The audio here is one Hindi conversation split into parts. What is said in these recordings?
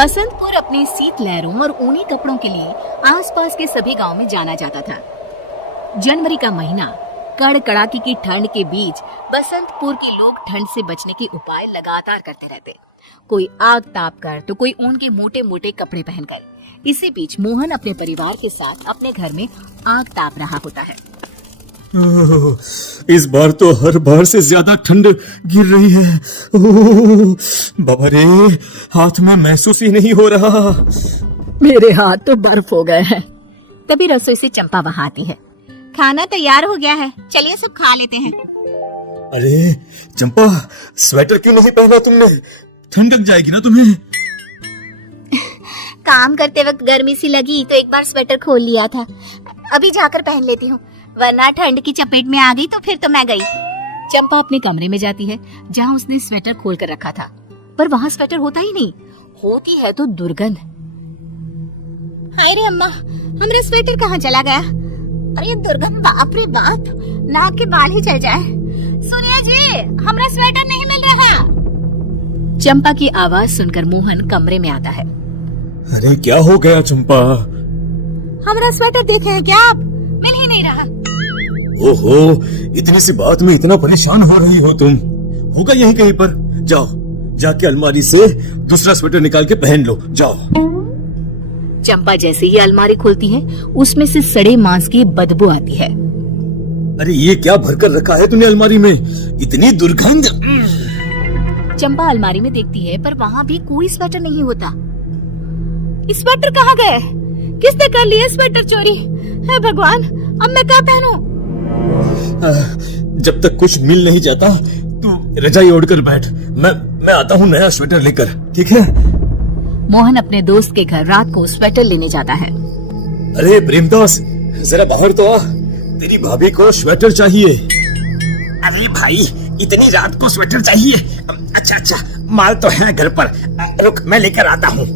बसंतपुर अपने शीतलहरों और ऊनी कपड़ों के लिए आसपास के सभी गांव में जाना जाता था। जनवरी का महीना, कड़कड़ाके की ठंड के बीच बसंतपुर के लोग ठंड से बचने के उपाय लगातार करते रहते। कोई आग ताप कर तो कोई ऊन के मोटे मोटे कपड़े पहनकर। इसी बीच मोहन अपने परिवार के साथ अपने घर में आग ताप रहा होता है। इस बार तो हर बार से ज्यादा ठंड गिर रही है। बाबा रे, हाथ में महसूस ही नहीं हो रहा। मेरे हाथ तो बर्फ हो गए हैं। तभी रसोई से चंपा वहां आती है। खाना तैयार हो गया है, चलिए सब खा लेते हैं। अरे चंपा, स्वेटर क्यों नहीं पहना तुमने? ठंड लग जाएगी ना तुम्हें। काम करते वक्त गर्मी सी लगी तो एक बार स्वेटर खोल लिया था, अभी जाकर पहन लेती हूँ, वरना ठंड की चपेट में आ गई तो फिर तो मैं गई। चंपा अपने कमरे में जाती है जहाँ उसने स्वेटर खोल कर रखा था, पर वहाँ स्वेटर होता ही नहीं। होती है तो दुर्गंध। हाय रे अम्मा, हमारा स्वेटर कहाँ चला गया? अरे दुर्गंध, बाप रे बाप, नाक के बाल ही चल जाए। सुनिए जी, हमारा स्वेटर नहीं मिल रहा। चंपा की आवाज सुनकर मोहन कमरे में आता है। अरे क्या हो गया चंपा? हमारा स्वेटर देखे हैं क्या आप? मिल ही नहीं रहा। ओहो, इतनी सी बात में इतना परेशान हो रही हो तुम? होगा यहीं कहीं पर। जाओ, जाके अलमारी से दूसरा स्वेटर निकाल के पहन लो, जाओ। चंपा जैसे ही अलमारी खोलती है, उसमें से सड़े मांस की बदबू आती है। अरे ये क्या भरकर रखा है तूने अलमारी में? इतनी दुर्गंध। चंपा अलमारी में देखती है, पर वहाँ भी कोई स्वेटर नहीं होता। स्वेटर कहाँ गए? किसने कर लिया स्वेटर चोरी? हे भगवान, अब मैं क्या पहनूं? जब तक कुछ मिल नहीं जाता तू रजाई ओढ़कर बैठ, मैं आता हूँ नया स्वेटर लेकर, ठीक है? मोहन अपने दोस्त के घर रात को स्वेटर लेने जाता है। अरे प्रेमदास, जरा बाहर तो आ, तेरी भाभी को स्वेटर चाहिए। अरे भाई, इतनी रात को स्वेटर चाहिए? अच्छा, माल तो है घर पर, रुक मैं लेकर आता हूँ।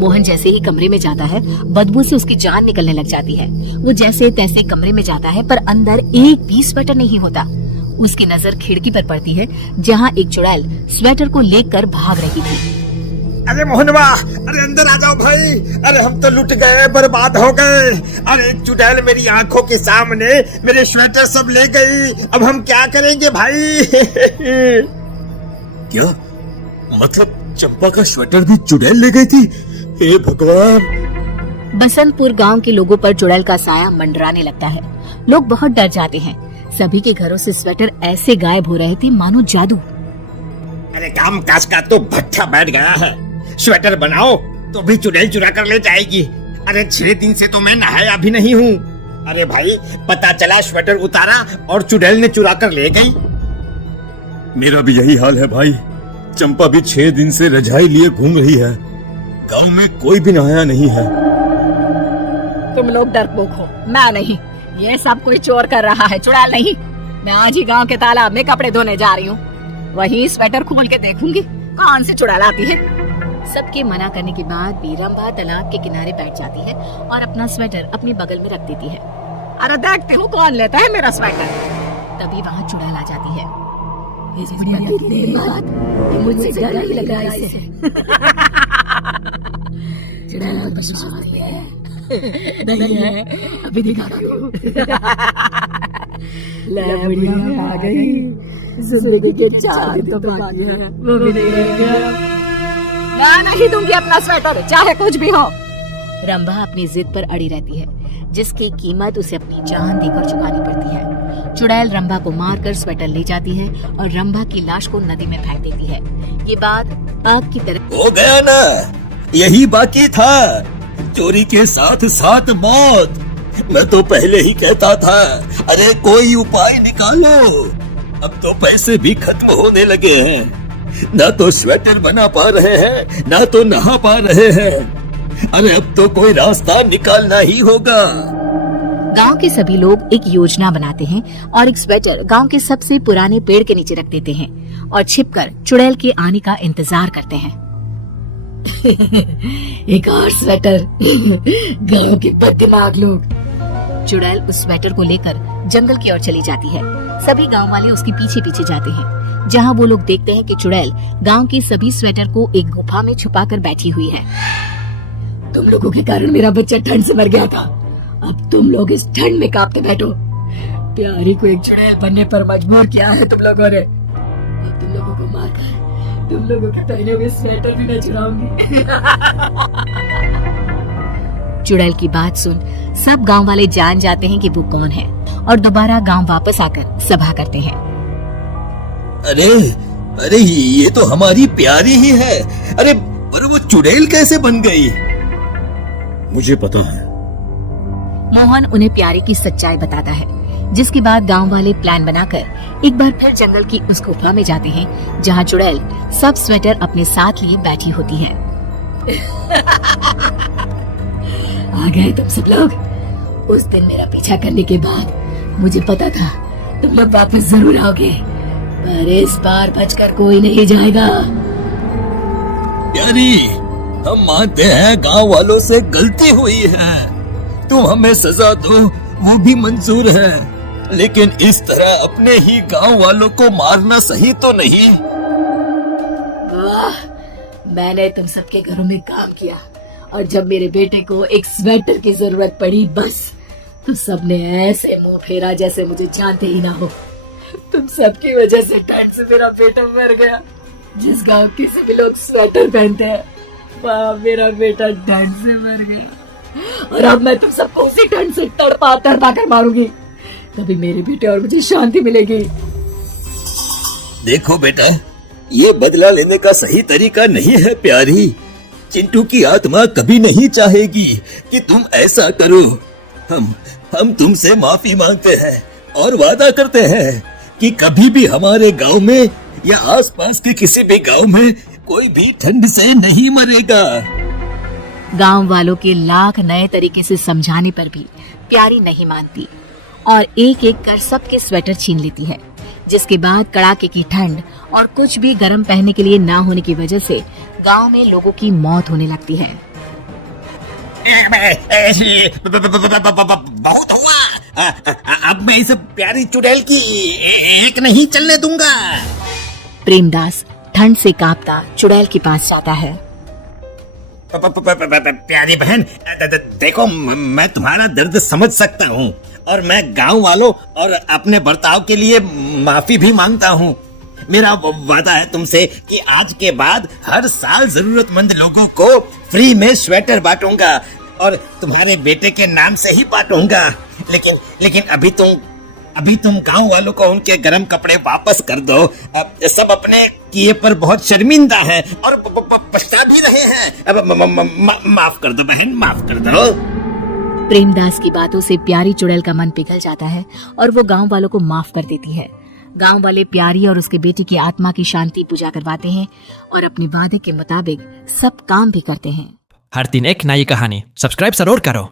मोहन जैसे ही कमरे में जाता है, बदबू से उसकी जान निकलने लग जाती है। वो जैसे तैसे कमरे में जाता है, पर अंदर एक भी स्वेटर नहीं होता। उसकी नजर खिड़की पर पड़ती है, जहाँ एक चुड़ैल स्वेटर को लेकर भाग रही थी। अरे मोहनवा, अरे अंदर आ जाओ भाई। अरे हम तो लुट गए, बर्बाद हो गए। अरे एक चुड़ैल मेरी आंखों के सामने मेरे स्वेटर सब ले गई, अब हम क्या करेंगे भाई? क्या मतलब चंपा का स्वेटर भी चुड़ैल ले गई थी? हे भगवान। बसंतपुर गांव के लोगों पर चुड़ैल का साया मंडराने लगता है। लोग बहुत डर जाते हैं। सभी के घरों से स्वेटर ऐसे गायब हो रहे थे मानो जादू। अरे काम काज का तो भट्ठा बैठ गया है। स्वेटर बनाओ तो भी चुड़ैल चुरा कर ले जाएगी। अरे 6 दिन से तो मैं नहाया भी नहीं हूँ। अरे भाई, पता चला स्वेटर उतारा और चुड़ैल ने चुरा कर ले गई। मेरा भी यही हाल है भाई। चंपा भी 6 दिन से रजाई लिए घूम रही है। गांव में कोई भी नहाया नहीं है। तुम लोग डरपोक हो, मैं नहीं। ये सब कोई चोर कर रहा है, चुड़ैल नहीं। मैं आज ही गांव के तालाब में कपड़े धोने जा रही हूँ, वहीं स्वेटर खोल के देखूंगी कौन सी चुड़ैल आती है। सबके मना करने के बाद भी रंभा तालाब के किनारे बैठ जाती है और अपना स्वेटर अपनी बगल में रख देती है। अरे देखती हूँ कौन लेता है मेरा स्वेटर। तभी वहाँ चुड़ैल आ जाती है। मुझसे डर ही लग रहा है इसे। चुड़ैल नहीं है, अभी दिखाता हूँ। ले आ गई। जिंदगी के 4 दिन तो बाकी है, वो भी नहीं रह गया। मैं नहीं दूंगी अपना स्वेटर, चाहे कुछ भी हो। रंभा अपनी जिद पर अड़ी रहती है, जिसकी कीमत उसे अपनी जान देकर चुकानी पड़ती है। चुड़ैल रंभा को मारकर स्वेटर ले जाती है और रंभा की लाश को नदी में फेंक देती है। ये बात आग की तरह हो गया ना, यही बाकी था। चोरी के साथ साथ मौत। मैं तो पहले ही कहता था, अरे कोई उपाय निकालो। अब तो पैसे भी खत्म होने लगे हैं। ना तो स्वेटर बना पा रहे हैं, ना तो नहा पा रहे हैं। अरे अब तो कोई रास्ता निकालना ही होगा। गांव के सभी लोग एक योजना बनाते हैं और एक स्वेटर गांव के सबसे पुराने पेड़ के नीचे रख देते हैं और छिपकर चुड़ैल के आने का इंतजार करते हैं। एक और स्वेटर। गांव के बददिमाग लोग। चुड़ैल उस स्वेटर को लेकर जंगल की ओर चली जाती है। सभी गांव वाले उसके पीछे पीछे जाते हैं। जहाँ वो लोग देखते हैं कि चुड़ैल गांव की सभी स्वेटर को एक गुफा में छुपाकर बैठी हुई है। तुम लोगों के कारण मेरा बच्चा ठंड से मर गया था, अब तुम लोग इस ठंड में कांपते बैठो। प्यारी को एक चुड़ैल बनने पर मजबूर किया है तुम लोगों ने, अब तुम लोगों को मारकर तुम लोगों के पहने हुए स्वेटर भी मैं चुराऊंगी। चुड़ैल की बात सुन सब गांव वाले जान जाते हैं कि वो कौन है और दोबारा गांव वापस आकर सभा करते हैं। अरे अरे ये तो हमारी प्यारी ही है। अरे पर वो चुड़ैल कैसे बन गई? मुझे पता है। मोहन उन्हें प्यारी की सच्चाई बताता है, जिसके बाद गांव वाले प्लान बनाकर एक बार फिर जंगल की उस गुफा में जाते हैं जहां चुड़ैल सब स्वेटर अपने साथ लिए बैठी होती है। आ गए तुम सब लोग। उस दिन मेरा पीछा करने के बाद मुझे पता था तुम लोग वापस जरूर आओगे, पर इस बार बचकर कोई नहीं जाएगा। प्यारी, हम मानते हैं गांव वालों से गलती हुई है, तुम हमें सजा दो वो भी मंजूर है, लेकिन इस तरह अपने ही गांव वालों को मारना सही तो नहीं। वाह, मैंने तुम सबके घरों में काम किया और जब मेरे बेटे को एक स्वेटर की जरूरत पड़ी बस तो सबने ऐसे मुंह फेरा जैसे मुझे जानते ही ना हो। तुम सबकी वजह से ठंड से मेरा बेटा मर गया। जिस गांव के सभी लोग स्वेटर पहनते हैं वहाँ मेरा बेटा ठंड से मर गया और अब मैं तुम सबको उसी ठंड से तड़पा कर मारूंगी, तभी मेरे बेटे और मुझे शांति मिलेगी। देखो बेटा, ये बदला लेने का सही तरीका नहीं है प्यारी। चिंटू की आत्मा कभी नहीं चाहेगी कि तुम ऐसा करो। हम तुमसे माफी मांगते हैं और वादा करते हैं कि कभी भी हमारे गांव में या आसपास के किसी भी गांव में कोई भी ठंड से नहीं मरेगा। गांव वालों के लाख नए तरीके से समझाने पर भी प्यारी नहीं मानती और एक एक कर सबके स्वेटर छीन लेती है, जिसके बाद कड़ाके की ठंड और कुछ भी गर्म पहनने के लिए ना होने की वजह से गांव में लोगों की मौत होने लगती है। बहुत हुआ, अब मैं इस प्यारी चुड़ैल की एक नहीं चलने दूंगा। प्रेमदास ठंड से कांपता चुड़ैल के पास जाता है। प्यारी बहन, देखो मैं तुम्हारा दर्द समझ सकता हूँ और मैं गांव वालों और अपने बर्ताव के लिए माफी भी मांगता हूँ। मेरा वादा है तुमसे कि आज के बाद हर साल जरूरतमंद लोगों को फ्री में स्वेटर बांटूंगा और तुम्हारे बेटे के नाम से ही बांटूंगा। लेकिन अभी तुम गांव वालों को उनके गर्म कपड़े वापस कर दो। सब अपने किए पर बहुत शर्मिंदा हैं और पछता भी रहे हैं। माफ कर दो बहन, माफ कर दो। प्रेमदास की बातों से प्यारी चुड़ैल का मन पिघल जाता है और वो गांव वालों को माफ कर देती है। गांव वाले प्यारी और उसके बेटे की आत्मा की शांति पूजा करवाते हैं और अपने वादे के मुताबिक सब काम भी करते हैं। हर दिन एक नई कहानी सब्सक्राइब जरूर करो।